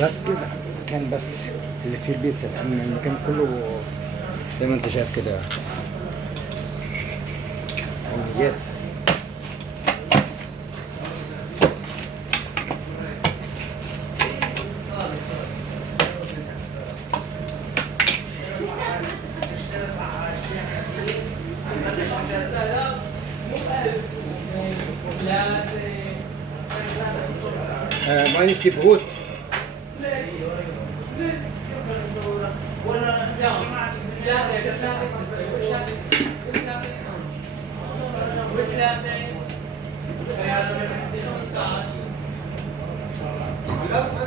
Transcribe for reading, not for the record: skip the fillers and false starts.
ركز على المكان بس اللي فيه البيتزا، لأن المكان كله زي ما انت شايف كده يس. ماني تبهوت لا